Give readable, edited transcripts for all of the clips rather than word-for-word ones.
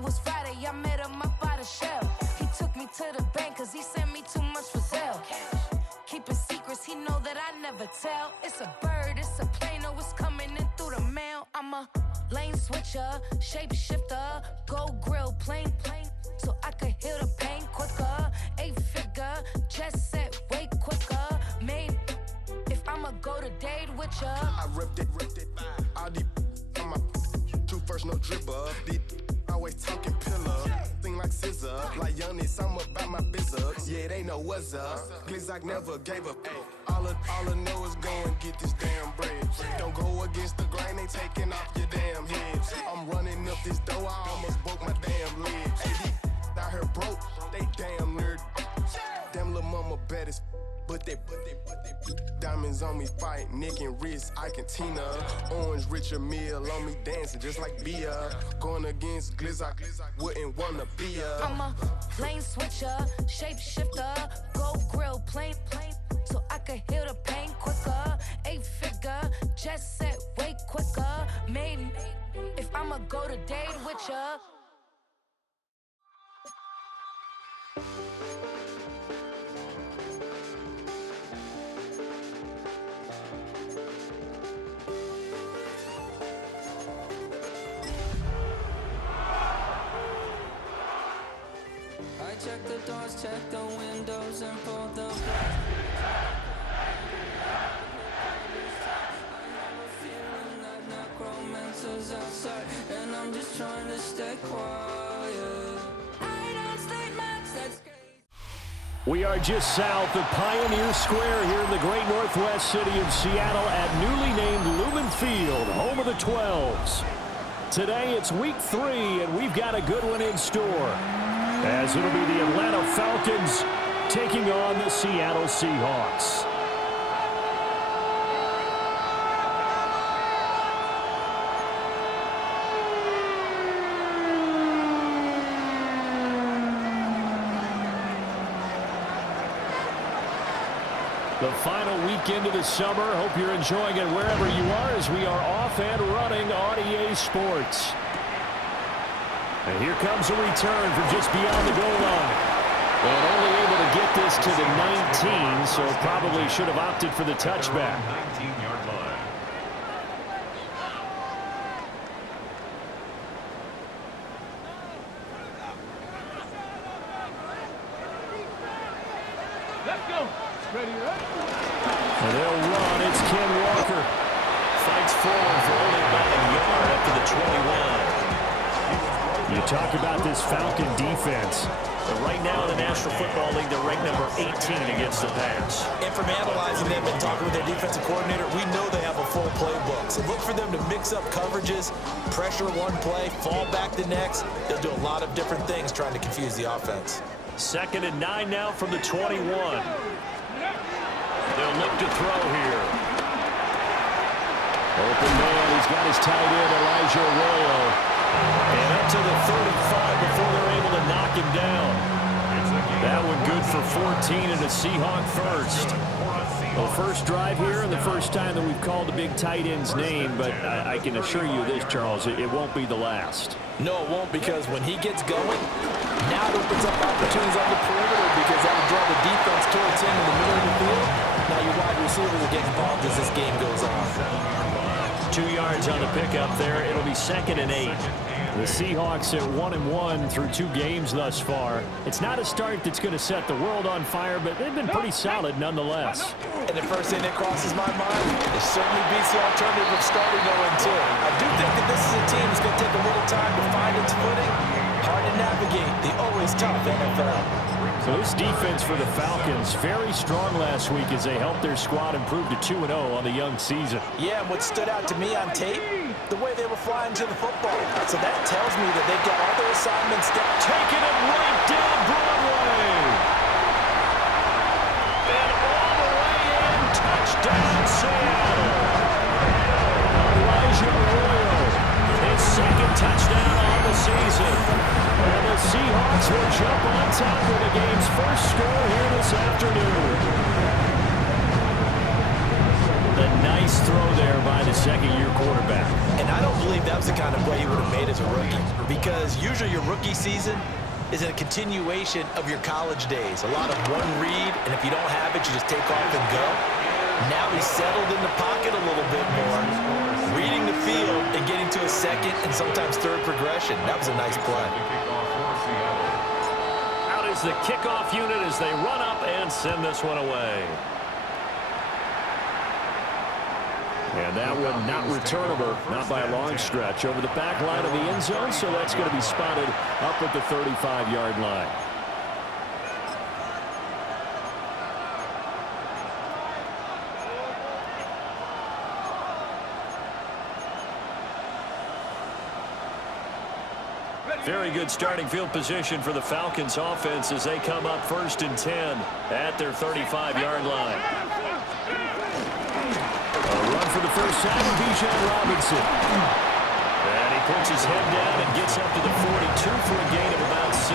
It was Friday, I met him up by the shell. He took me to the bank cause he sent me too much for Zelle. Keeping secrets, he know that I never tell. It's a bird, it's a plane, oh, it's coming in through the mail. I'm a lane switcher, shape shifter, go grill, plain, so I could heal the pain quicker. 8-figure, just set way quicker. Made if I'ma go to date with ya. I ripped it. All these on my two first, no dribble. These always talking pillar. Thing like scissor. Like youngest, I'm about my business. Yeah, they know what's up. Glizzock never gave up. All I know is go and get this damn bread. Don't go against the grain, they taking off your damn heads. I'm running up this door, I almost broke my damn legs. Hey, these out here broke, they damn near. Damn little mama bad as but they diamonds on me fight, neck and wrist, I can Tina. Orange Richard Mill on me dancing just like Bia. Going against Glizzock, wouldn't wanna be a. I'm a lane switcher, shape shifter, go grill, plain, so I could heal the pain quicker. 8-figure, just set way quicker. Made if I'ma go to date with ya. Check the doors, check the windows, and pull the glass. I have a feeling that necromancer's outside, and I'm just trying to stay quiet. I don't stay much, that's great. We are just south of Pioneer Square here in the great northwest city of Seattle at newly named Lumen Field, home of the 12s. Today it's week 3, and we've got a good one in store, as it'll be the Atlanta Falcons taking on the Seattle Seahawks. The final weekend of the summer. Hope you're enjoying it wherever you are as we are off and running on EA Sports. And here comes a return from just beyond the goal line. And only able to get this to the 19, so probably should have opted for the touchback. 19-yard line. Let's go. Ready, right? And they'll run. It's Ken Walker. Fights forward for only about a yard up to the 21. You talk about this Falcon defense. But right now in the National Football League, they're ranked number 18 against the pass. And from analyzing them and talking with their defensive coordinator, we know they have a full playbook. So look for them to mix up coverages, pressure one play, fall back the next. They'll do a lot of different things trying to confuse the offense. 2nd and 9 now from the 21. They'll look to throw here. Open man, he's got his tight end, Elijah Arroyo. And up to the 35 before they're able to knock him down. That one good for 14 and a Seahawk first. Well, first drive here and the first time that we've called the big tight end's name, but I can assure you this, Charles, it won't be the last. No, it won't, because when he gets going, now it opens up opportunities on the perimeter because that will draw the defense towards him in the middle of the field. Now your wide receivers will get involved as this game goes on. 2 yards on the pickup there. It'll be 2nd and 8. The Seahawks at 1-1 through 2 games thus far. It's not a start that's going to set the world on fire, but they've been pretty solid nonetheless. And the first thing that crosses my mind is certainly beats the alternative of starting 0-2. I do think that this is a team that's going to take a little time to find its footing. Hard to navigate the always tough NFL. So this defense for the Falcons, very strong last week as they helped their squad improve to 2-0 on the young season. Yeah, and what stood out to me on tape, the way they were flying to the football. So that tells me that they've got all their assignments down. Taking it right down Broadway. And all the way in, touchdown Seattle. Elijah Arroyo, his 2nd touchdown on the season. And the Seahawks will jump on top of the game's first score here this afternoon. The nice Nice throw there by the second-year quarterback. And I don't believe that was the kind of play he would have made as a rookie, because usually your rookie season is a continuation of your college days. A lot of one read, and if you don't have it, you just take off and go. Now he's settled in the pocket a little bit more, reading the field and getting to a second and sometimes third progression. That was a nice play. Out is the kickoff unit as they run up and send this one away. And that one not returnable, not by a long stretch, over the back line of the end zone, so that's going to be spotted up at the 35-yard line. Very good starting field position for the Falcons offense as they come up 1st and 10 at their 35-yard line. A run for the first time of Bijan Robinson. And he puts his head down and gets up to the 42 for a gain of about 6.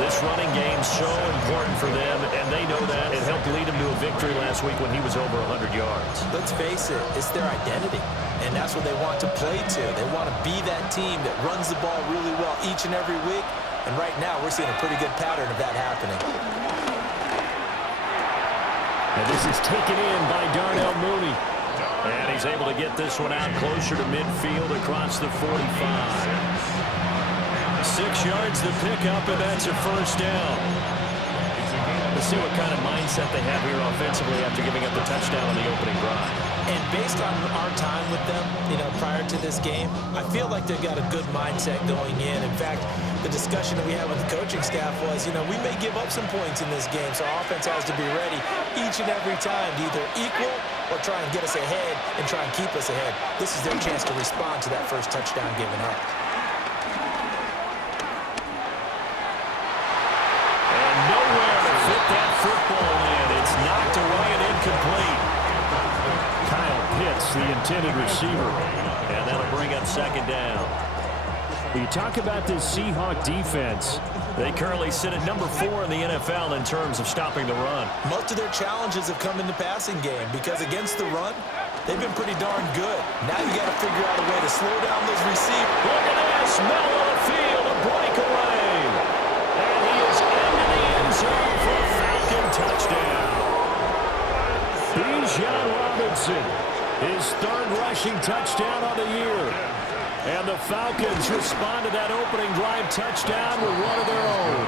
This running game's so important for them, and they know that. It helped lead them to a victory last week when he was over 100 yards. Let's face it, it's their identity, and that's what they want to play to. They want to be that team that runs the ball really well each and every week, and right now we're seeing a pretty good pattern of that happening. And this is taken in by Darnell Mooney. And he's able to get this one out closer to midfield across the 45. 6 yards the pickup, and that's a first down. Let's see what kind of mindset they have here offensively after giving up the touchdown on the opening drive. And based on our time with them, prior to this game, I feel like they've got a good mindset going in. In fact, the discussion that we had with the coaching staff was, we may give up some points in this game, so our offense has to be ready each and every time to either equal or try and get us ahead and try and keep us ahead. This is their chance to respond to that first touchdown given up. And nowhere to fit that football in. It's knocked away and incomplete. Kyle Pitts, the intended receiver, and that'll bring up 2nd down. You talk about this Seahawk defense. They currently sit at number 4 in the NFL in terms of stopping the run. Most of their challenges have come in the passing game because against the run, they've been pretty darn good. Now you got to figure out a way to slow down those receivers. Look at this, middle of the field, a breakaway. And he is into the end zone for a Falcon touchdown. Bijan Robinson, his 3rd rushing touchdown on the year. And the Falcons respond to that opening drive touchdown with one of their own.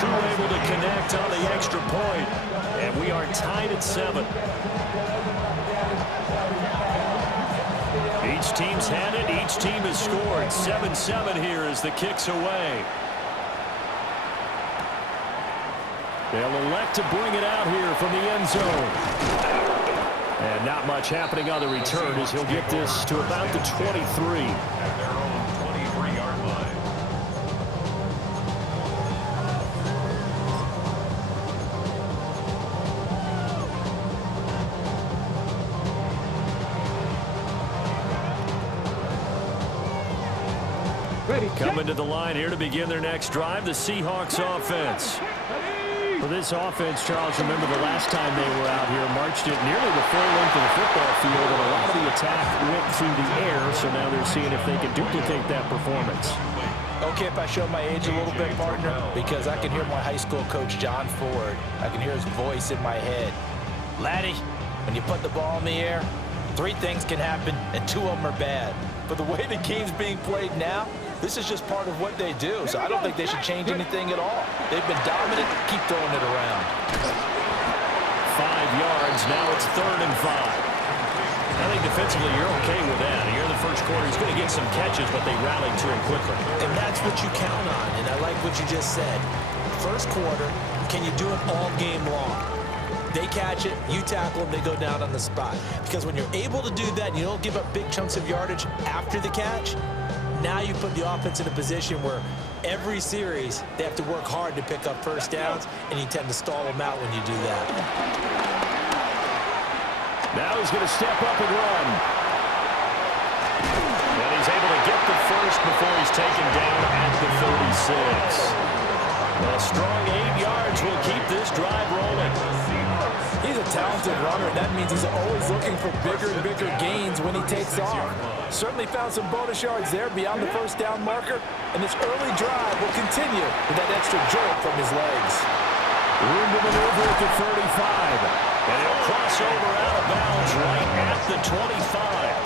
Crew able to connect on the extra point, and we are tied at 7. Each team's had it. Each team has scored. 7-7 here as the kick's away. They'll elect to bring it out here from the end zone. And not much happening on the return as he'll get this to about the 23. At their own 23-yard line. Coming to the line here to begin their next drive, the Seahawks offense. For this offense, Charles, remember the last time they were out here, marched it nearly the full length of the football field, and a lot of the attack went through the air, so now they're seeing if they can duplicate that performance. Okay, if I show my age a little bit, partner, because I can hear my high school coach, John Ford. I can hear his voice in my head. Laddie, when you put the ball in the air, 3 things can happen, and 2 of them are bad. But the way the game's being played now, this is just part of what they do, so I don't think they should change anything at all. They've been dominant. Keep throwing it around. 5 yards. Now it's 3rd and 5. I think defensively you're okay with that. Here in the first quarter, he's going to get some catches, but they rallied to him quickly. And that's what you count on, and I like what you just said. First quarter, can you do it all game long? They catch it, you tackle them, they go down on the spot. Because when you're able to do that and you don't give up big chunks of yardage after the catch, now you put the offense in a position where every series they have to work hard to pick up first downs, and you tend to stall them out when you do that. Now he's going to step up and run. And he's able to get the first before he's taken down at the 36. A strong 8 yards will keep this drive rolling. He's a talented runner, and that means he's always looking for bigger and bigger gains when he takes off. Certainly found some bonus yards there beyond the first down marker, and this early drive will continue with that extra jolt from his legs. Room to maneuver at the 35. And he'll cross over out of bounds right at the 25.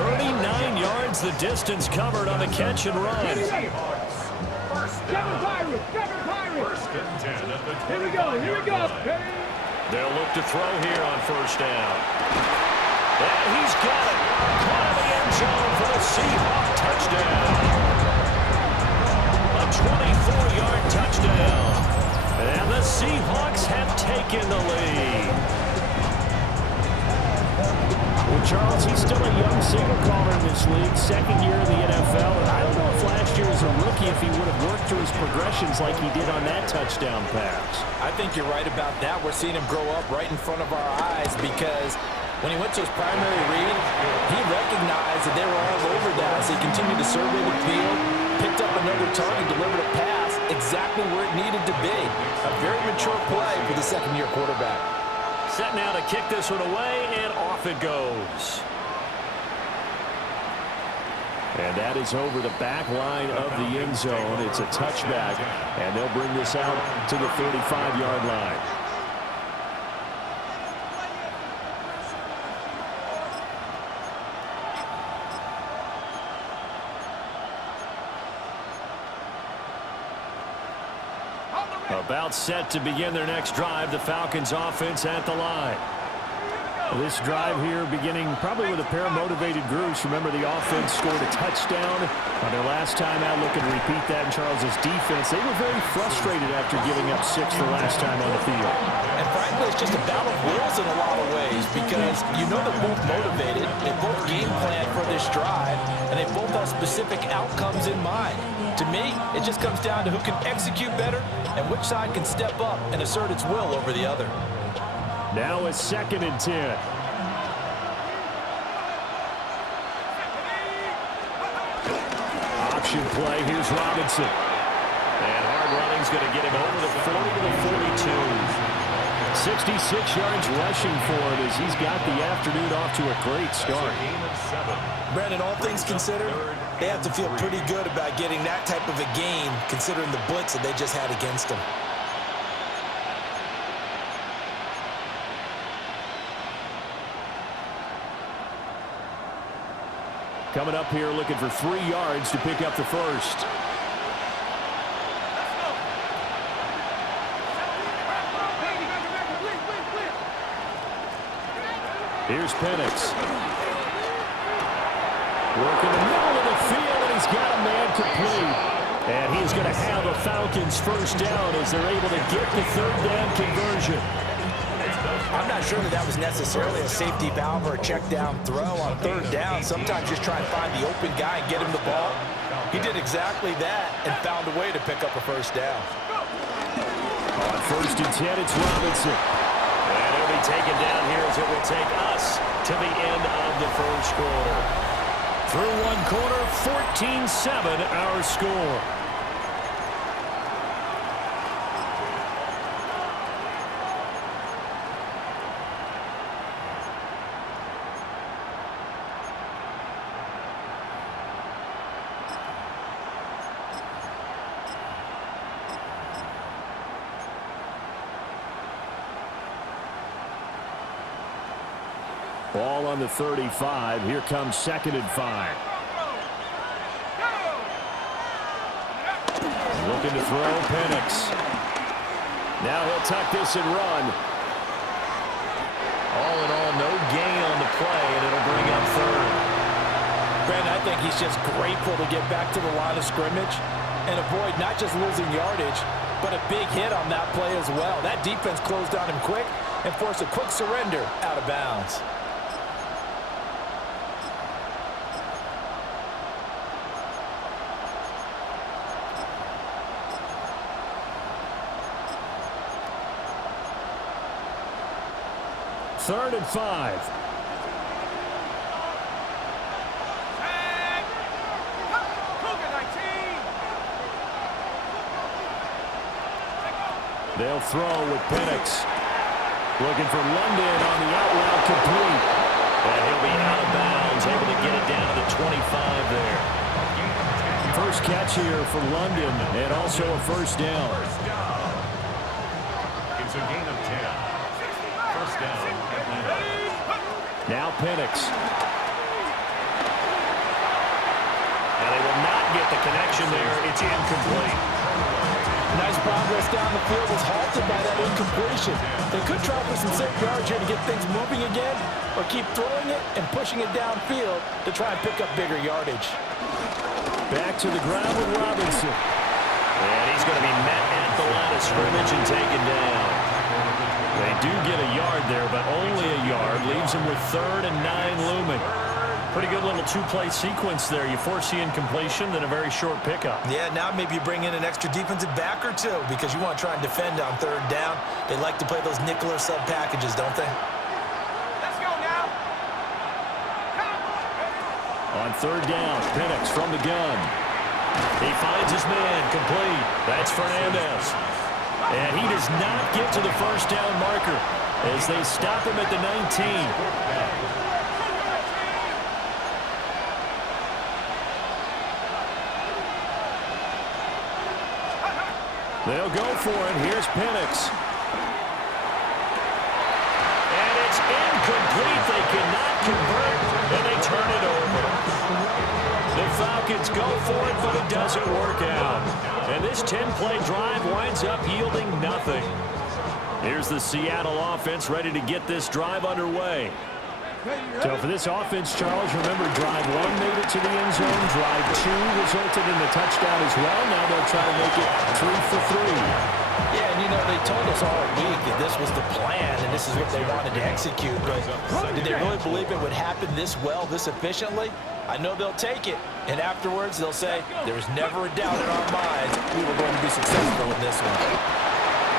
39 yards the distance covered on a catch and run. Kevin Pirates! Here we go! They'll look to throw here on first down. And he's got it. Caught in the end zone for the Seahawks touchdown. A 24-yard touchdown. And the Seahawks have taken the lead. Well, Charles, he's still a young signal caller in this league, second year in the NFL. And I don't know if last year as a rookie, if he would have worked through his progressions like he did on that touchdown pass. I think you're right about that. We're seeing him grow up right in front of our eyes because when he went to his primary read, he recognized that they were all over that as he continued to survey the field, picked up another target, delivered a pass exactly where it needed to be. A very mature play for the second-year quarterback. Set now to kick this one away, and off it goes. And that is over the back line of the end zone. It's a touchback, and they'll bring this out to the 35-yard line. About set to begin their next drive, the Falcons offense at the line. This drive here beginning probably with a pair of motivated groups. Remember, the offense scored a touchdown on their last time out. Looking to repeat that in Charles's defense. They were very frustrated after giving up 6 the last time on the field. And frankly, it's just a battle of wills in a lot of ways because you know they're both motivated. They both game plan for this drive, and they both have specific outcomes in mind. To me, it just comes down to who can execute better and which side can step up and assert its will over the other. Now a 2nd and 10. Option play. Here's Robinson. And hard running's going to get him over the 40 to the 42. 66 yards rushing for him as he's got the afternoon off to a great start. Brandon, all things considered, they have to feel pretty good about getting that type of a game considering the blitz that they just had against them. Coming up here looking for 3 yards to pick up the first. Here's Penix. Working the middle of the field, and he's got a man complete. And he's going to have a Falcons first down as they're able to get the 3rd down conversion. I'm not sure that was necessarily a safety valve or a check down throw on 3rd down. Sometimes just try and find the open guy and get him the ball. He did exactly that and found a way to pick up a first down. On 1st and 10, it's Robinson. And he'll be taken down here as it will take us to the end of the first quarter. Through one quarter, 14-7 our score. Ball on the 35. Here comes 2nd and 5. Looking to throw, Penix. Now he'll tuck this and run. All in all, no gain on the play, and it'll bring up 3rd. Brandon, I think he's just grateful to get back to the line of scrimmage and avoid not just losing yardage, but a big hit on that play as well. That defense closed on him quick and forced a quick surrender out of bounds. Third and 5. They'll throw with Penix. Looking for London on the out route, complete. And he'll be out of bounds, able to get it down to the 25 there. First catch here for London, and also a first down. It's a gain of 10. First down, Atlanta. Now Penix. And they will not get the connection there. It's incomplete. Nice progress down the field was halted by that incompletion. They could try for some safe yards here to get things moving again, or keep throwing it and pushing it downfield to try and pick up bigger yardage. Back to the ground with Robinson. And he's going to be met at the line of scrimmage and taken down. They do get a yard there, but only a yard. Leaves him with 3rd and 9 looming. Pretty good little two-play sequence there. You force the incompletion, then a very short pickup. Yeah, now maybe you bring in an extra defensive back or two because you want to try and defend on 3rd down. They like to play those nickel or sub packages, don't they? Let's go now. On 3rd down, Penix from the gun. He finds his man, complete. That's Fernandez. And he does not get to the first down marker as they stop him at the 19. They'll go for it. Here's Penix. And it's incomplete. They cannot convert, and they turn it over. The Falcons go for it, but it doesn't work out. And this 10-play drive winds up yielding nothing. Here's the Seattle offense ready to get this drive underway. So for this offense, Charles, remember drive 1 made it to the end zone. Drive 2 resulted in a touchdown as well. Now they'll try to make it 3 for 3. Yeah, and you know, they told us all week that this was the plan and this is what they wanted to execute. But did they really believe it would happen this well, this efficiently? I know they'll take it. And afterwards, they'll say, there was never a doubt in our minds we were going to be successful in this one.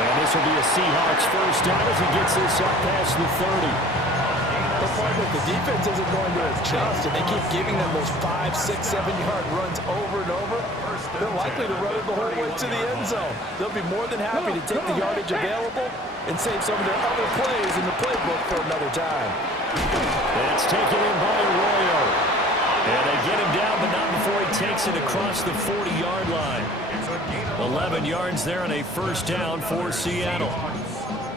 And this will be a Seahawks first down as he gets this up past the 30. The part that the defense isn't going to adjust and they keep giving them those 5, 6, 7-yard runs over and over, they're likely to run it the whole way to the end zone. They'll be more than happy to take the yardage available and save some of their other plays in the playbook for another time. That's taken in by Arroyo. And they get him down, but not before he takes it across the 40-yard line. 11 yards there on a first down for Seattle.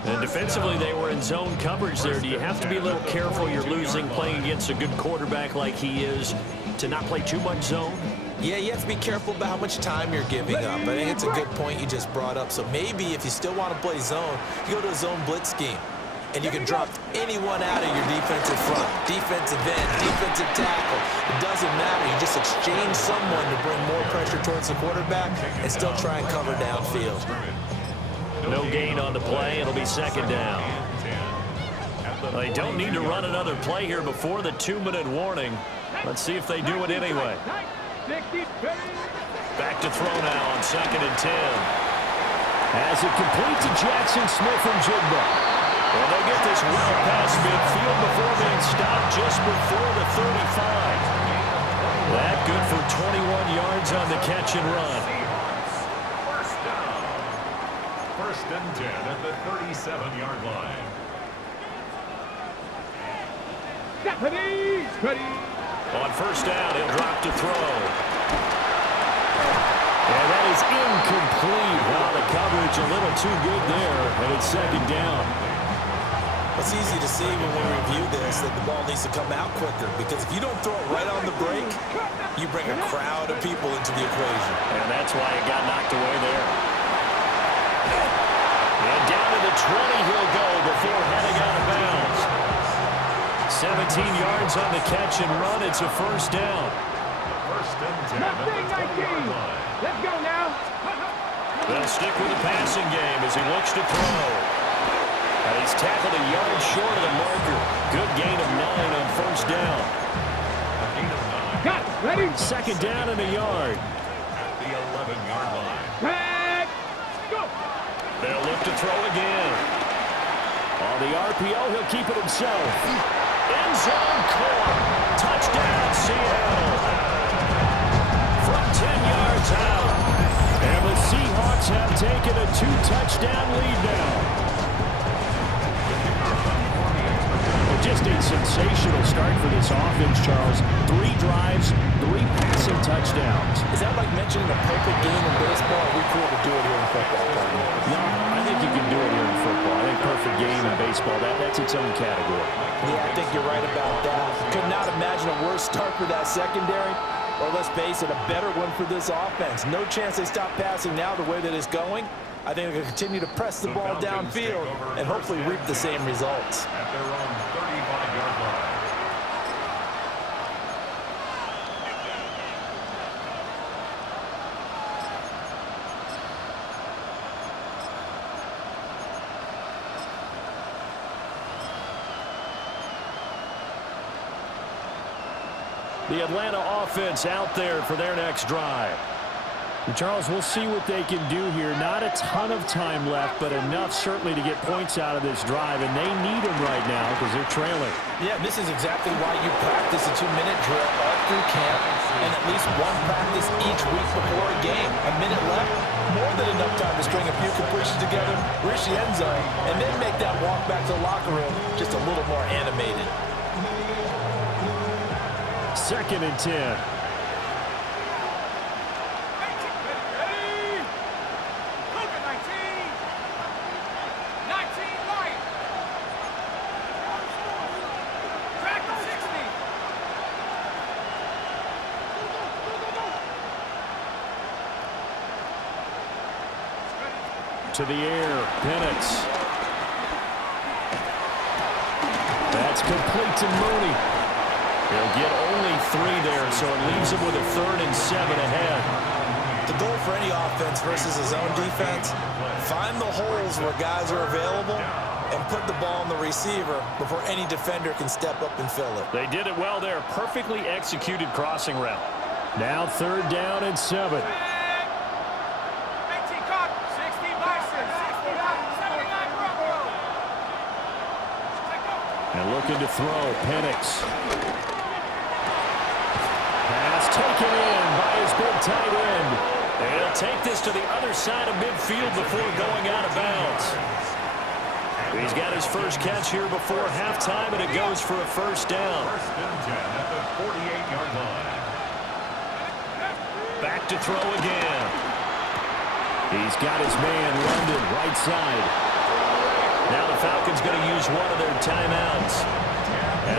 And defensively, they were in zone coverage there. Do you have to be a little careful? You're losing playing against a good quarterback like he is to not play too much zone? Yeah, you have to be careful about how much time you're giving up. I think it's a good point you just brought up. So maybe if you still want to play zone, you go to a zone blitz scheme. And you can drop anyone out of your defensive front, defensive end, defensive tackle. It doesn't matter. You just exchange someone to bring more pressure towards the quarterback and still try and cover downfield. No gain on the play. It'll be second down. They don't need to run another play here before the 2-minute warning. Let's see if they do it anyway. Back to throw now on 2nd and 10. As it complete to Jackson Smith and Jigba. Well, they'll get this well past midfield before being stopped just before the 35. That good for 21 yards on the catch and run. First and 10 at the 37-yard line. Ready. On first down, he'll drop to throw. And that is incomplete. Wow, the coverage a little too good there, and it's second down. It's easy to see when we review this that the ball needs to come out quicker because if you don't throw it right on the break, you bring a crowd of people into the equation. And that's why it got knocked away there. And down to the 20 he'll go before heading out of bounds. 17 yards on the catch and run. It's a first down. First and 10 at the 20-yard line. Let's go now. They'll stick with the passing game as he looks to throw. And he's tackled a yard short of the marker. Good gain of 9 on first down. Got it. Ready. Second down and a yard. At the 11-yard line. Back. Go. They'll look to throw again. On the RPO, he'll keep it himself. End zone caught. Touchdown, Seattle. From 10 yards out. And the Seahawks have taken a 2-touchdown lead now. sensational start for this offense, Charles. 3 drives, 3 passing touchdowns. Is that like mentioning a perfect game in baseball? Or are we cool to do it here in football? No, I think you can do it here in football. I think perfect game in baseball, that's its own category. Yeah, I think you're right about that. Could not imagine a worse start for that secondary. Or let's face it, a better one for this offense. No chance they stop passing now the way that it's going. I think they're going to continue to press the ball downfield and hopefully reap the same results. At their own 35-yard line. The Atlanta offense out there for their next drive. Charles, we'll see what they can do here. Not a ton of time left, but enough certainly to get points out of this drive, and they need them right now because they're trailing. Yeah, this is exactly why you practice a 2-minute drill all through camp and at least one practice each week before a game. A minute left, more than enough time to string a few completions together, reach the end zone, and then make that walk back to the locker room just a little more animated. 2nd and 10. To the air, Penix. That's complete to Mooney. He'll get only 3 there, so it leaves him with a 3rd and 7 ahead. The goal for any offense versus his own defense, find the holes where guys are available and put the ball on the receiver before any defender can step up and fill it. They did it well there. Perfectly executed crossing route. Now 3rd down and 7. And looking to throw, Penix. Pass taken in by his big tight end. And he'll take this to the other side of midfield before going out of bounds. He's got his first catch here before halftime, and it goes for a 1st down. 1st and 10 at the 48-yard line. Back to throw again. He's got his man, London, right side. Now the Falcons going to use one of their timeouts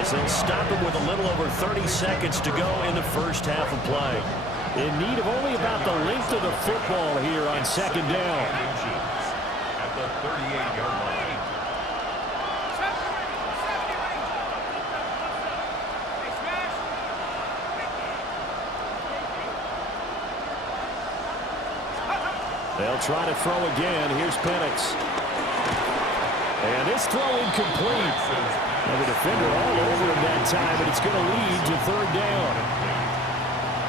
as they'll stop him with a little over 30 seconds to go in the first half of play. In need of only about the length of the football here on 2nd down. At the 38-yard line. They'll try to throw again. Here's Penix. And this throw incomplete. And the defender all over him that time, but it's going to lead to 3rd down.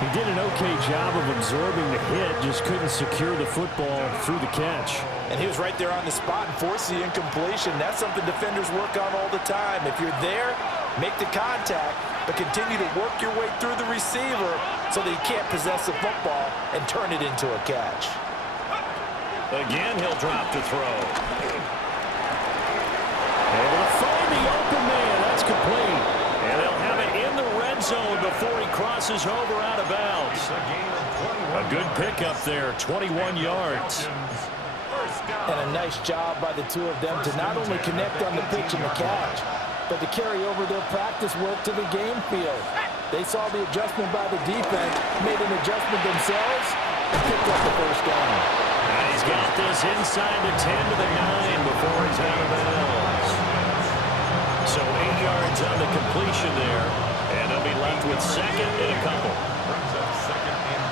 He did an okay job of absorbing the hit, just couldn't secure the football through the catch. And he was right there on the spot and forced the incompletion. That's something defenders work on all the time. If you're there, make the contact, but continue to work your way through the receiver so that he can't possess the football and turn it into a catch. Again, he'll drop to throw. Able to find the open man. That's complete. And they'll have it in the red zone before he crosses over out of bounds. A good pickup there, 21 yards. And a nice job by the two of them to not only connect on the pitch and the catch, but to carry over their practice work to the game field. They saw the adjustment by the defense, made an adjustment themselves, and picked up the 1st down. And he's got this inside the 10 to the 9 before he's out of bounds. So 8 yards on the completion there, and they'll be left with 2nd and a couple. Brings up 2nd and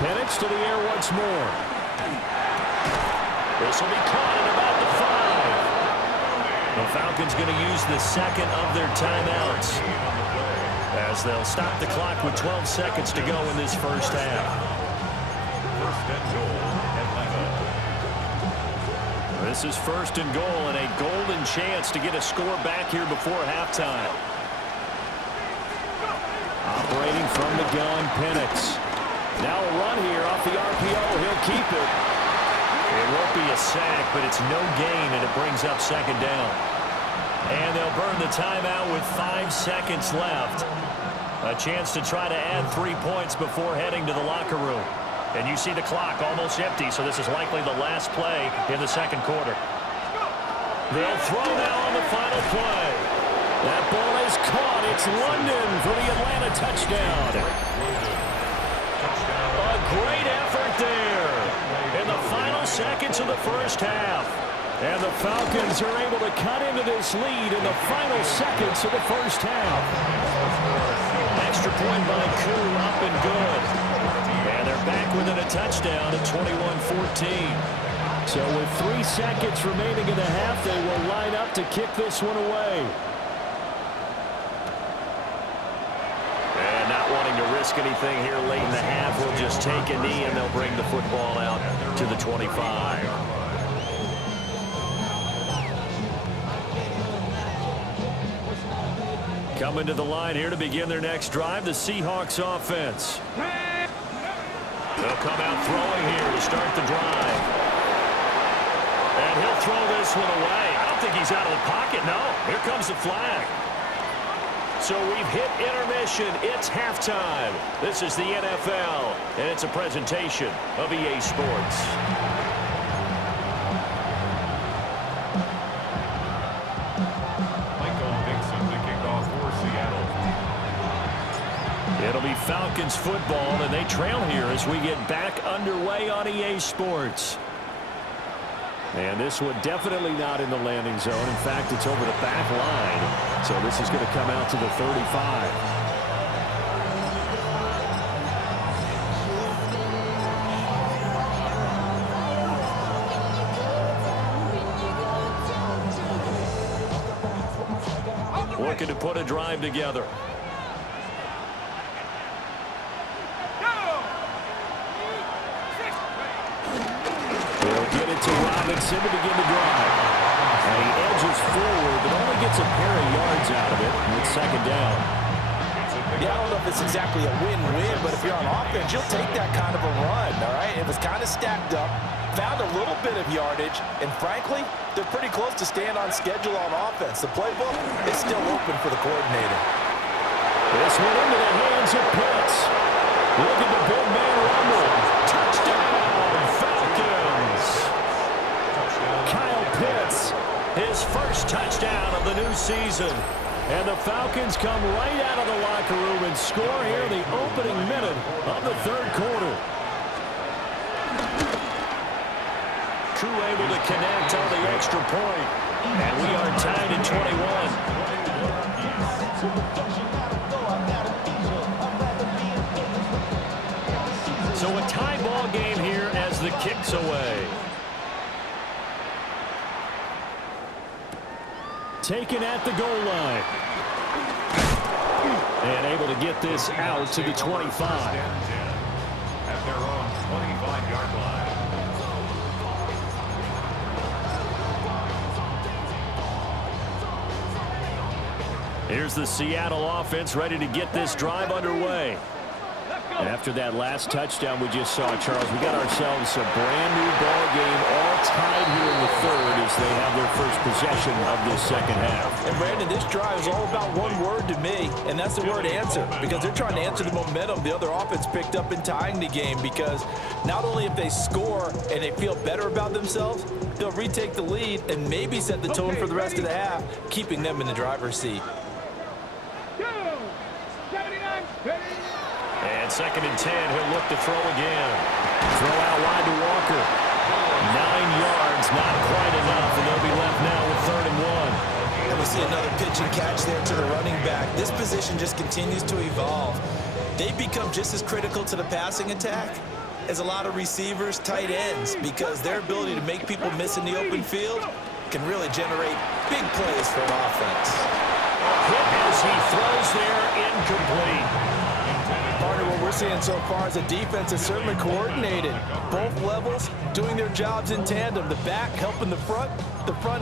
2. Penix to the air once more. This will be caught at about the 5. The Falcons going to use the 2nd of their timeouts as they'll stop the clock with 12 seconds to go in this first half. 1st and goal, Atlanta. This is 1st and goal and a golden chance to get a score back here before halftime. Operating from the gun, Penix. Now a run here off the RPO. He'll keep it. It won't be a sack, but it's no gain, and it brings up second down. And they'll burn the timeout with 5 seconds left. A chance to try to add 3 points before heading to the locker room. And you see the clock almost empty, so this is likely the last play in the second quarter. They'll throw now on the final play. That ball is caught. It's London for the Atlanta touchdown. A great effort there in the final seconds of the first half. And the Falcons are able to cut into this lead in the final seconds of the first half. Extra point by Koo, up and good. And they're back within a touchdown at 21-14. So with 3 seconds remaining in the half, they will line up to kick this one away. And not wanting to risk anything here late in the half, we'll just take a knee and they'll bring the football out to the 25. Coming to the line here to begin their next drive, the Seahawks offense. They'll come out throwing here to start the drive. And he'll throw this one away. I don't think he's out of the pocket, no. Here comes the flag. So we've hit intermission. It's halftime. This is the NFL, and it's a presentation of EA Sports. It'll be Falcons football, and they trail here as we get back underway on EA Sports. And this one definitely not in the landing zone. In fact, it's over the back line. So this is going to come out to the 35. Looking to put a drive together. To Robinson to begin the drive. And he edges forward, but only gets a pair of yards out of it with second down. Yeah, I don't know if it's exactly a win-win, but if you're on offense, you'll take that kind of a run, all right? It was kind of stacked up, found a little bit of yardage, and frankly, they're pretty close to staying on schedule on offense. The playbook is still open for the coordinator. This one into the hands of Pitts. Look at the big man rumble. Touchdown, Falcons. Kyle Pitts, his first touchdown of the new season. And the Falcons come right out of the locker room and score here in the opening minute of the third quarter. Koo able to connect on the extra point. And we are tied at 21. So a tie ball game here as the kick's away. Taken at the goal line. And able to get this out to the 25. At their own 25-yard line. Here's the Seattle offense ready to get this drive underway. After that last touchdown we just saw, Charles, we got ourselves a brand new ball game, all tied here in the third as they have their first possession of this second half. And Brandon, this drive is all about one word to me, and that's the word answer, because they're trying to answer the momentum the other offense picked up in tying the game, because not only if they score and they feel better about themselves, they'll retake the lead and maybe set the tone for the rest of the half, keeping them in the driver's seat. And second and 10, he'll look to throw again. Throw out wide to Walker. 9 yards, not quite enough, and they'll be left now with 3rd and 1. And we see another pitch and catch there to the running back. This position just continues to evolve. They become just as critical to the passing attack as a lot of receivers, tight ends, because their ability to make people miss in the open field can really generate big plays for an offense. Hit as he throws there, incomplete. Partner, what we're seeing so far is a defense that's certainly coordinated. Both levels doing their jobs in tandem. The back helping the front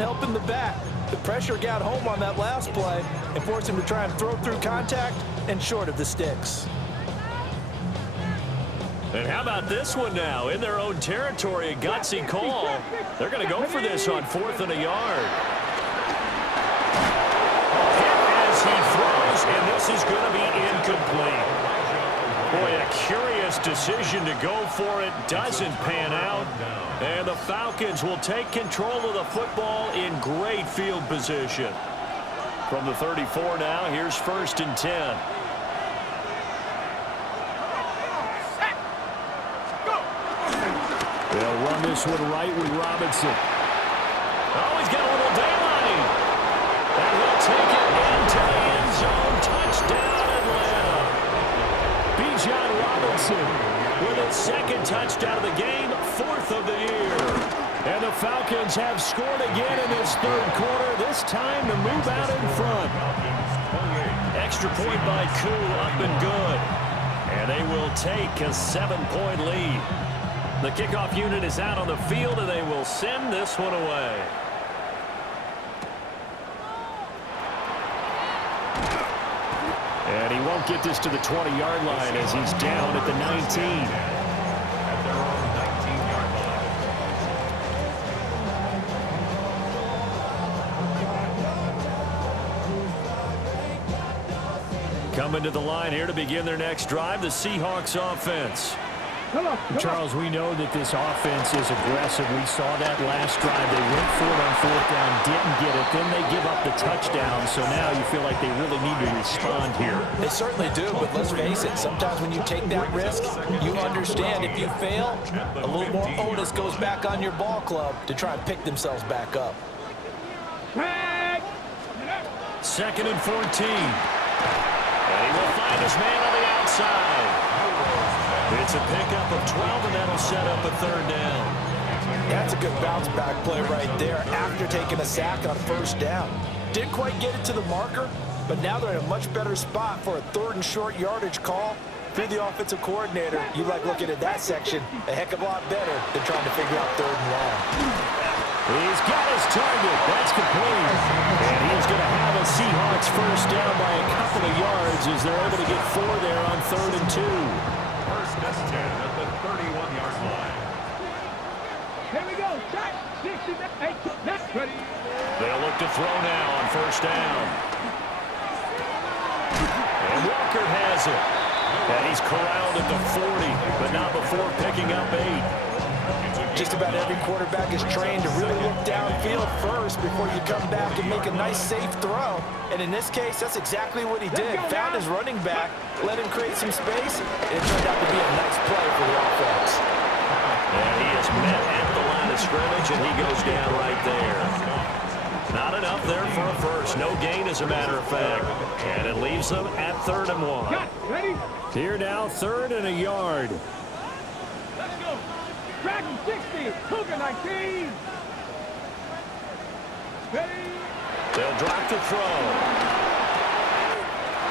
helping the back. The pressure got home on that last play and forced him to try and throw through contact and short of the sticks. And how about this one now? In their own territory, a gutsy call. They're going to go for this on 4th and a yard. Hit as he throws, and this is going to be incomplete. Boy, a curious decision to go for it. Doesn't pan out. And the Falcons will take control of the football in great field position. From the 34 now, here's 1st and 10. They'll run this one right with Robinson. Oh, he's got a little daylight. And he'll take it into the end zone. Touchdown, Atlanta. Bijan Robinson with his 2nd touchdown of the game, 4th of the year. And the Falcons have scored again in this 3rd quarter, this time to move out in front. Extra point by Koo, up and good. And they will take a 7-point lead. The kickoff unit is out on the field, and they will send this one away. And he won't get this to the 20-yard line as he's down at the 19. At their own 19-yard line. Coming to the line here to begin their next drive, the Seahawks offense. Charles, we know that this offense is aggressive. We saw that last drive. They went for it on 4th down, didn't get it. Then they give up the touchdown. So now you feel like they really need to respond here. They certainly do, but let's face it. Sometimes when you take that risk, you understand if you fail, a little more onus goes back on your ball club to try and pick themselves back up. 2nd and 14. And he will find his man on the outside. It's a pickup of 12, and that'll set up a 3rd down. That's a good bounce-back play right there after taking a sack on 1st down. Didn't quite get it to the marker, but now they're in a much better spot for a 3rd and short yardage call. If you're the offensive coordinator, you like looking at that section a heck of a lot better than trying to figure out 3rd and long. He's got his target. That's complete. And he's going to have a Seahawks 1st down by a couple of yards as they're able to get 4 there on 3rd and 2. 1st and 10 at the 31-yard line. Here we go. Shot. 68. That's ready. They'll look to throw now on 1st down. And Walker has it. And he's corralled at the 40, but not before picking up 8. Just about every quarterback is trained to really look downfield first before you come back and make a nice, safe throw. And in this case, that's exactly what he did. Found his running back, let him create some space, and it turned out to be a nice play for the offense. And he is met at the line of scrimmage, and he goes down right there. Not enough there for a first. No gain, as a matter of fact. And it leaves them at 3rd and 1. Ready? Here now, 3rd and a yard. Let's go. Dragon 60. Cougar 19. Ready? They'll drop the throw.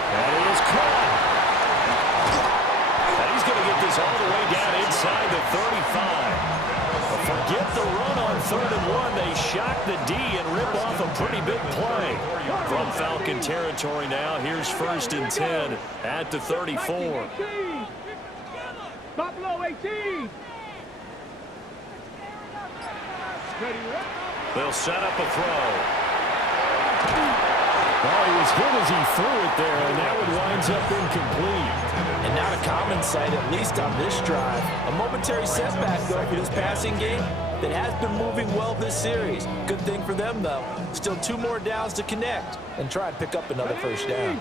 And he is caught. And he's going to get this all the way down inside the 35. Forget the run on 3rd and 1. They shock the D and rip off a pretty big play. From Falcon territory now, here's 1st and 10 at the 34. Buffalo 18. They'll set up a throw. Oh, he was hit as he threw it there, and that one winds up incomplete. And not a common sight, at least on this drive. A momentary setback, though, for this passing game that has been moving well this series. Good thing for them, though. Still 2 more downs to connect and try and pick up another 1st down.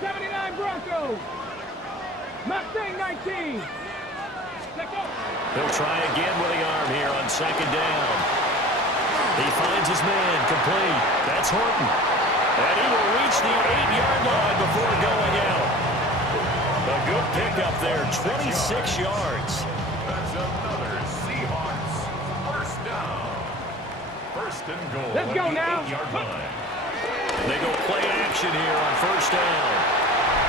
79 Broncos. Mustang 19. He'll try again with the arm here on 2nd down. He finds his man complete. That's Horton. And he will reach the 8-yard line before going out. A good pickup there, 26 yards. That's another Seahawks 1st down. 1st and goal. Let's go now. 8-yard line. They go play action here on 1st down.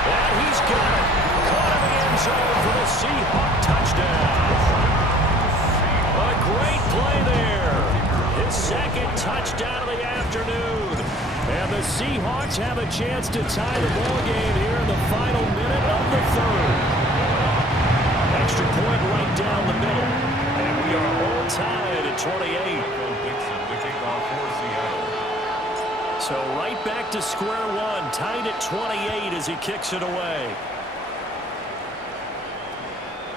And he's got it. Caught in the end zone for the Seahawk touchdown. A great play there. His 2nd touchdown of the afternoon. And the Seahawks have a chance to tie the ball game here in the final minute of the 3rd. extra point right down the middle. And we are all tied at 28. So right back to square one, tied at 28 as he kicks it away.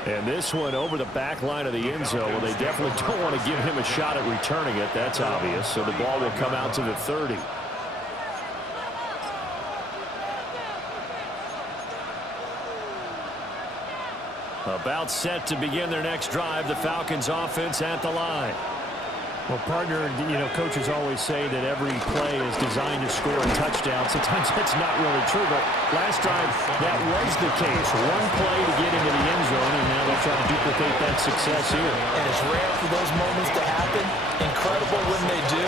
And this one over the back line of the end zone. Well, they definitely don't want to give him a shot at returning it. That's obvious. So the ball will come out to the 30. About set to begin their next drive. The Falcons offense at the line. Well, partner, coaches always say that every play is designed to score a touchdown. Sometimes that's not really true, but last drive, that was the case. One play to get into the end zone, and now they're trying to duplicate that success here. And it's rare for those moments to happen. Incredible when they do.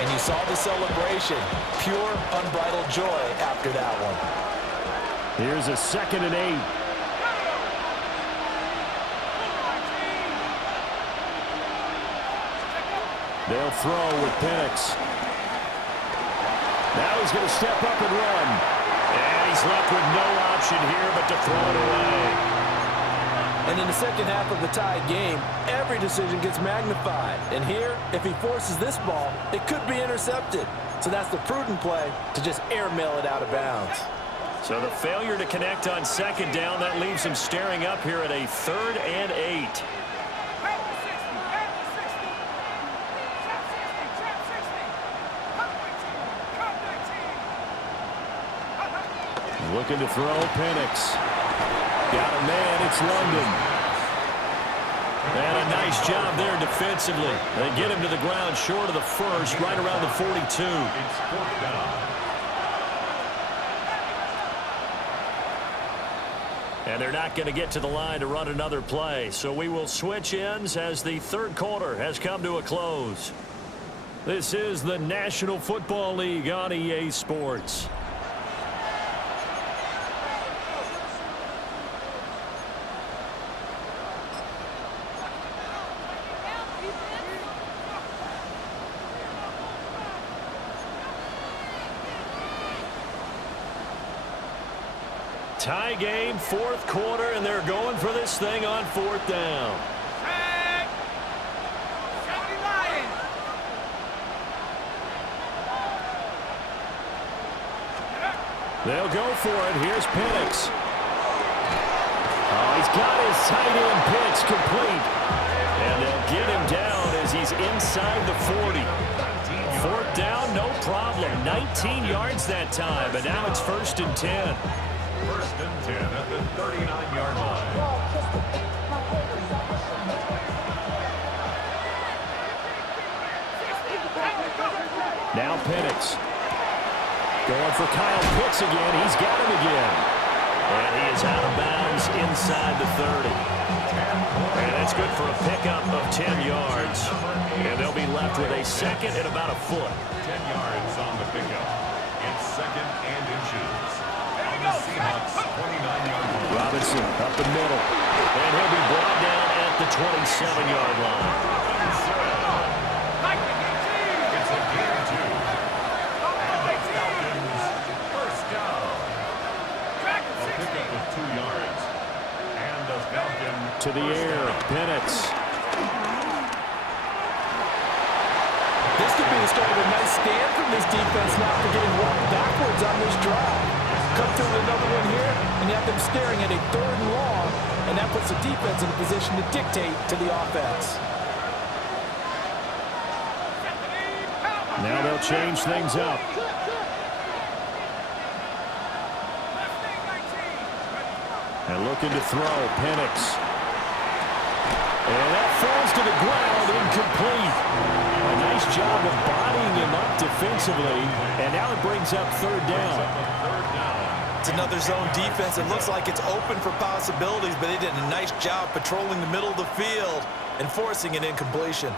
And you saw the celebration. Pure, unbridled joy after that one. Here's a 2nd and 8. They'll throw with Penix. Now he's going to step up and run. And he's left with no option here but to throw it away. And in the second half of the tied game, every decision gets magnified. And here, if he forces this ball, it could be intercepted. So that's the prudent play to just airmail it out of bounds. So the failure to connect on 2nd down, that leaves him staring up here at a 3rd and 8. Looking to throw, Penix. Got a man, it's London. And a nice job there defensively. They get him to the ground short of the first, right around the 42. It's 4th down. And they're not going to get to the line to run another play. So we will switch ends as the 3rd quarter has come to a close. This is the National Football League on EA Sports. Tie game, 4th quarter, and they're going for this thing on 4th down. They'll go for it. Here's Penix. Oh, he's got his tight end pitch complete. And they'll get him down as he's inside the 40. 4th down, no problem. 19 yards that time, but now it's 1st and 10. 1st and 10 at the 39-yard line. Now Penix. Going for Kyle Pitts again. He's got him again. And he is out of bounds inside the 30. And that's good for a pickup of 10 yards. And they'll be left with a 2nd and about a foot. 10 yards on the pickup. It's 2nd and inches. On the Seahawks 29-yard line. Robinson up the middle. And he'll be brought down at the 27-yard line. It's a gain of 2. And the Falcons 1st down. A pickup of 2 yards. And the Falcons To the air. Penix. This could be the start of a nice stand from this defense now after getting walked backwards on this drive. Come through with another one here, and you have them staring at a 3rd and long, and that puts the defense in a position to dictate to the offense. Now they'll change things up. And looking to throw, Penix. And that falls to the ground, incomplete. A nice job of bodying him up defensively, and now it brings up 3rd down. It's another zone defense. It looks like it's open for possibilities, but they did a nice job patrolling the middle of the field and forcing an incompletion.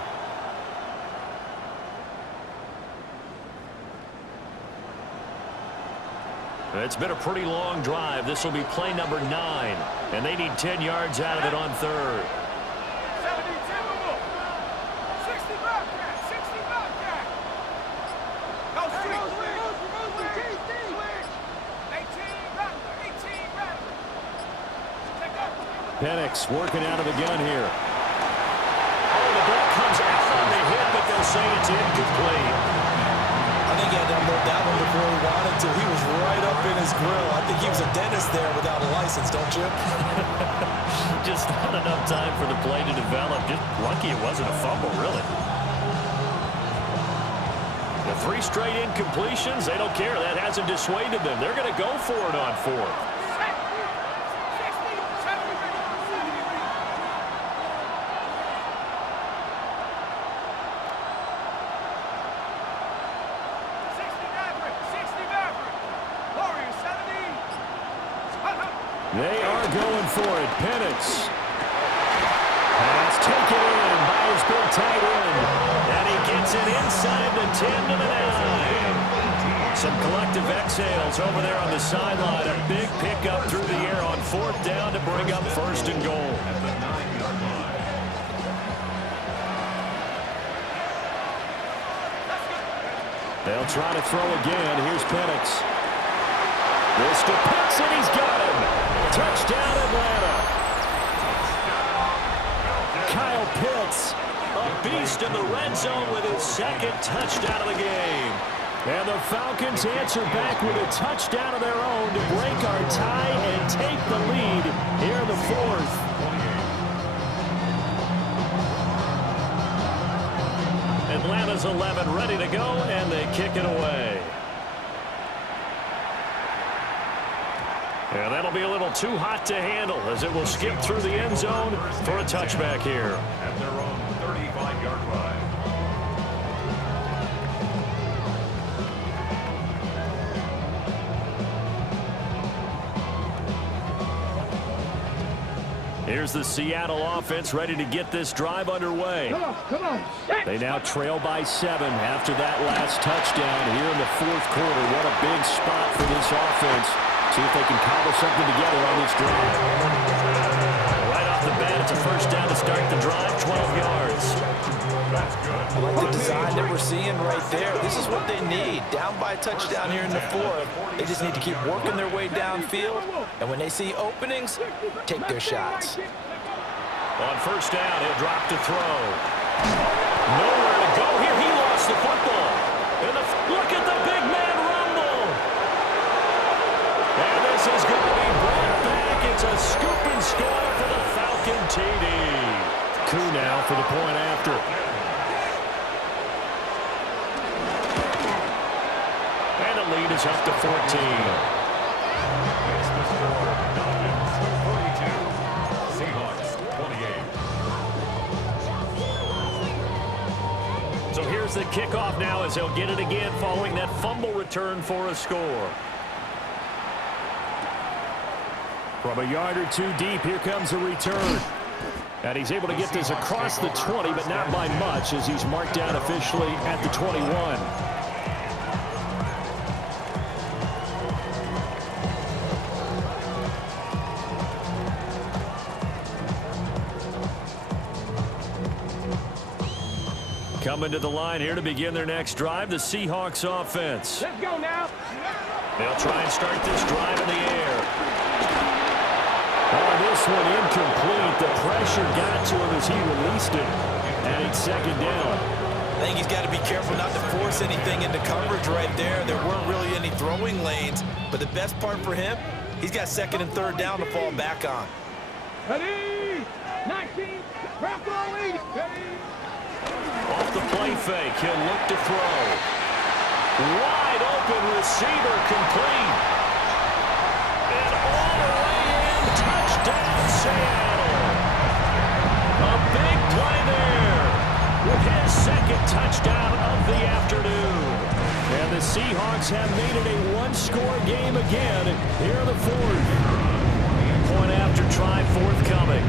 It's been a pretty long drive. This will be play number 9, and they need 10 yards out of it on 3rd. Penix working out of the gun here. Oh, the ball comes out on the hit, but they'll say it's incomplete. I think he had to unload that one before he wanted to. He was right up in his grill. I think he was a dentist there without a license, don't you? Just not enough time for the play to develop. Just lucky it wasn't a fumble, really. The 3 straight incompletions, they don't care. That hasn't dissuaded them. They're going to go for it on 4th. They are going for it. Penix. Pass taken in by his big tight end. And he gets it inside the 10 to the 9. Some collective exhales over there on the sideline. A big pickup through the air on 4th down to bring up 1st and goal. They'll try to throw again. Here's Penix. This to Pitts, and he's got him. Touchdown, Atlanta. Kyle Pitts, a beast in the red zone with his 2nd touchdown of the game. And the Falcons answer back with a touchdown of their own to break our tie and take the lead here in the 4th. Atlanta's 11 ready to go, and they kick it away. And that'll be a little too hot to handle as it will skip through the end zone for a touchback here. At their own 35-yard line. Here's the Seattle offense ready to get this drive underway. Come on. They now trail by 7 after that last touchdown here in the 4th quarter. What a big spot for this offense. See if they can cobble something together on this drive. Right off the bat, it's a 1st down to start the drive, 12 yards. I like the design that we're seeing right there. This is what they need. Down by a touchdown here in the 4th. They just need to keep working their way downfield. And when they see openings, take their shots. On 1st down, he'll drop to throw. Nowhere to go here. He lost the football. And look at the big man rumble. And this is going to be brought back. It's a scoop and score for the Falcon TD. Coup now for the point after. And the lead is up to 14. It's the score. Falcons 42. Seahawks 28. So here's the kickoff now as they'll get it again following that fumble return for a score. From a yard or 2 deep, here comes a return. And he's able to get this across the 20, but not by much as he's marked down officially at the 21. Coming to the line here to begin their next drive, the Seahawks offense. Let's go now. They'll try and start this drive in the air. Oh, this one incomplete. The pressure got to him as he released it. And it's 2nd down. I think he's got to be careful not to force anything into coverage right there. There weren't really any throwing lanes. But the best part for him, he's got 2nd and 3rd down to fall back on. Ready? 19. Bravo 80. Ready? Off the play fake, he'll look to throw. Wide open receiver complete. And all the way in, touchdown Seattle. A big play there with his 2nd touchdown of the afternoon. And the Seahawks have made it a 1-score game again here in the 4th. Point after try forthcoming.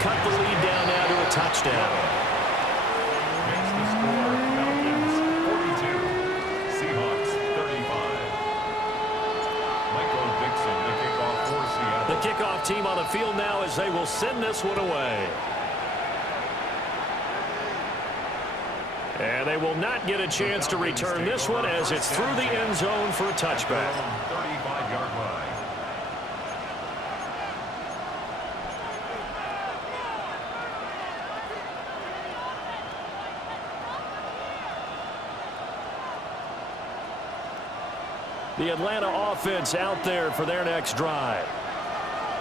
Cut the lead down now to a touchdown. Makes the score. Falcons 42. Seahawks 35. Michael Dixon, the kickoff for Seattle. The kickoff team on the field now as they will send this one away. And they will not get a chance to return this one as it's through the end zone for a touchback. 35-yard line. The Atlanta offense out there for their next drive.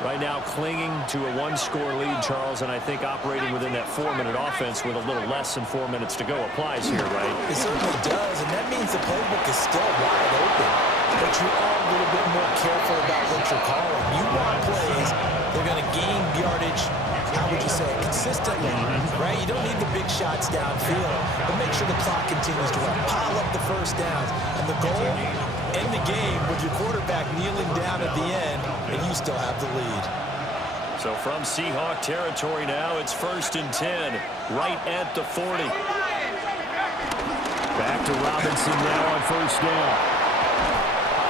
Right now clinging to a one-score lead, Charles, and I think operating within that 4-minute offense with a little less than 4 minutes to go applies here, right? It certainly does, and that means the playbook is still wide open. But you are a little bit more careful about what you're calling. You want plays, they're going to gain yardage, how would you say, consistently, right? You don't need the big shots downfield, but make sure the clock continues to run. Pile up the first downs, and the goal, end the game with your quarterback kneeling down at the end, and you still have the lead. So from Seahawk territory now, it's 1st and 10, right at the 40. Back to Robinson now on 1st down.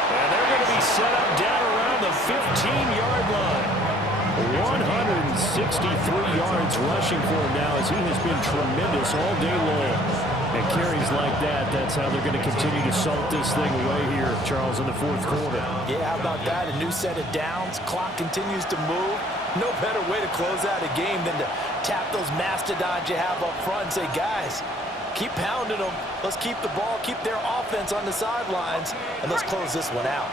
And they're going to be set up down around the 15-yard line. 163 yards rushing for him now, as he has been tremendous all day long. And carries like that, that's how they're going to continue to salt this thing away here, Charles, in the 4th quarter. Yeah, how about that? A new set of downs. Clock continues to move. No better way to close out a game than to tap those mastodons you have up front and say, guys, keep pounding them. Let's keep the ball, keep their offense on the sidelines, and let's close this one out.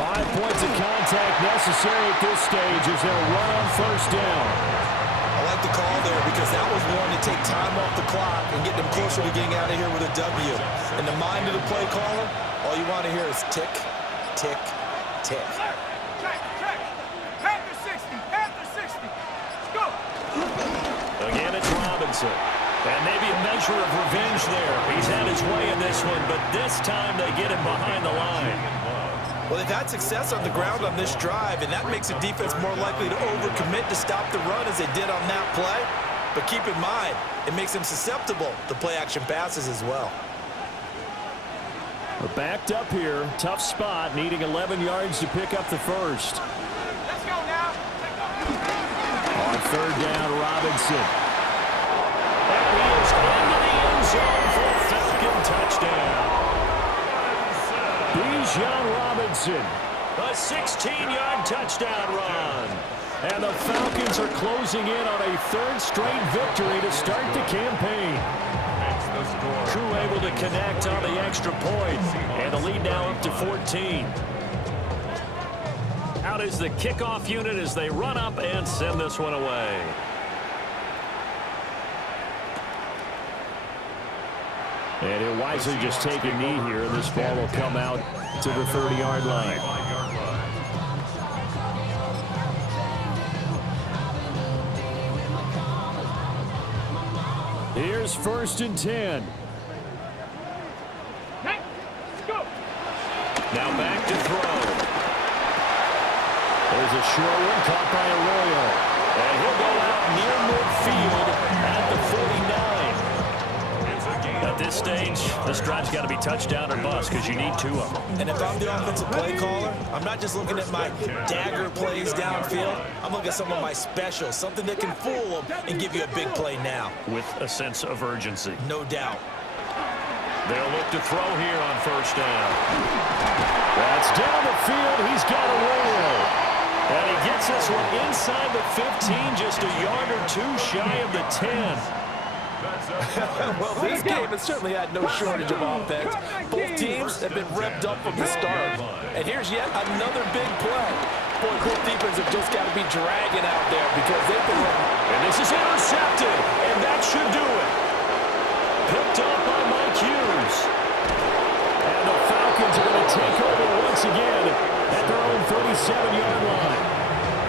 Five points of contact necessary at this stage as they'll run on 1st down. I like the call there because that was one to take time off the clock and get them closer to getting out of here with a W. In the mind of the play caller, all you want to hear is tick, tick, tick. Panther 60, Panther 60. Go. Again, it's Robinson. And maybe a measure of revenge there. He's had his way in this one, but this time they get him behind the line. Well, they've had success on the ground on this drive, and that makes the defense more likely to overcommit to stop the run as they did on that play. But keep in mind, it makes them susceptible to play-action passes as well. We're backed up here. Tough spot, needing 11 yards to pick up the first. Let's go now. On 3rd down, Robinson. And he is into the end zone for a Falcon touchdown. Bijan Robinson, a 16-yard touchdown run. And the Falcons are closing in on a 3rd straight victory to start the campaign. Crew able to connect on the extra point, and the lead now up to 14. Out is the kickoff unit as they run up and send this one away. And he'll wisely just take a knee here, and this ball will come out to the 30-yard line. Here's 1st and 10. Go. Now back to throw. There's a short one caught by Arroyo. And he'll go out near midfield at the 49. At this stage, this drive's got to be touchdown or bust because you need 2 of them. And if I'm the offensive play caller, I'm not just looking at my dagger plays downfield. I'm looking at some of my specials, something that can fool them and give you a big play now. With a sense of urgency. No doubt. They'll look to throw here on 1st down. That's down the field. He's got a roll. And he gets this one inside the 15, just a yard or 2 shy of the 10. Well, this game has certainly had no shortage of offense. Both teams have been revved up from the start. And here's yet another big play. Boy, both defenses have just got to be dragging out there because they've been running. And this is intercepted, and that should do it. Picked up by Mike Hughes. And the Falcons are going to take over once again at their own 37-yard line.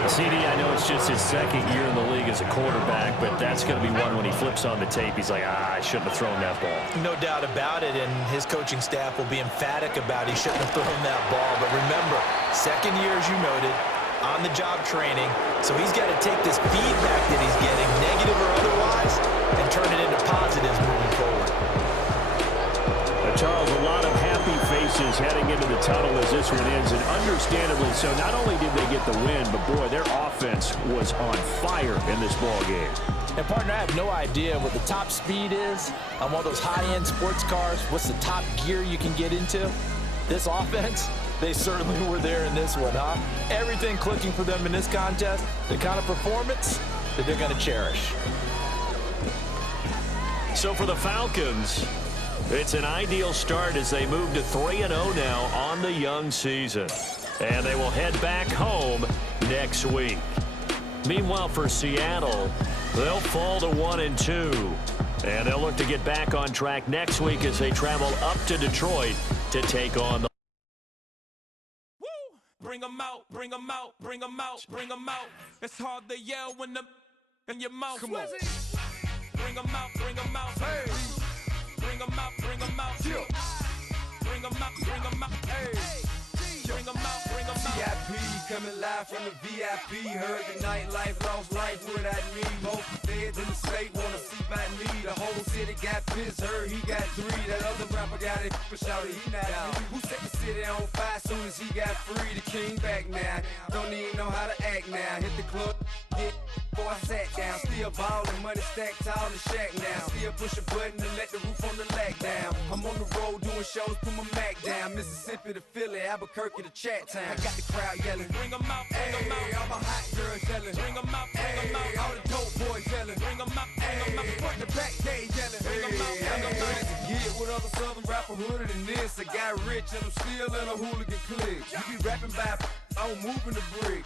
CD, I know it's just his 2nd year in the league as a quarterback, but that's going to be one when he flips on the tape, he's like, I shouldn't have thrown that ball. No doubt about it, and his coaching staff will be emphatic about he shouldn't have thrown that ball. But remember, 2nd year, as you noted, on-the-job training, so he's got to take this feedback that he's getting, negative or otherwise, and turn it into positives moving forward. Charles, a lot of happy faces heading into the tunnel as this one ends, and understandably so. Not only did they get the win, but boy, their offense was on fire in this ball game. And partner, I have no idea what the top speed is on one of those high-end sports cars. What's the top gear you can get into? This offense, they certainly were there in this one, huh? Everything clicking for them in this contest, the kind of performance that they're going to cherish. So for the Falcons, it's an ideal start as they move to 3-0 now on the young season. And they will head back home next week. Meanwhile, for Seattle, they'll fall to 1-2. And they'll look to get back on track next week as they travel up to Detroit to take on the... Bring 'em out, bring 'em out, bring 'em out, bring 'em out. It's hard to yell when the in your mouth. Come on. Bring 'em out, bring 'em out. Hey. Bring 'em out, bring 'em out. Yeah. Bring 'em out, bring 'em out. Hey. Bring 'em out, bring 'em out. VIP coming live from the VIP. Heard the nightlife, lost life without me. Most feds in the state wanna see by me. The whole city got pissed, heard he got 3. That other rapper got it, but shouted he not me. Who set the city on fire soon as he got free? The king back now, don't even know how to act now. Hit the club, get before I sat down. Still ballin', money stacked tall in shack now. Still push a button and let the roof on the lag down. I'm on the road doing shows, put my Mac down. Mississippi to Philly, Albuquerque to Chat Town. I got the crowd yelling, bring 'em out, bring 'em out. All my hot girls yelling, bring 'em out, bring 'em out. All the dope boys yelling, bring 'em out, bring 'em out. Front the back gate yelling, bring 'em out, bring 'em out. To get with other southern rapper hooded than this. I got rich and I'm still in a hooligan clique. You be rapping by I'm moving the bridge.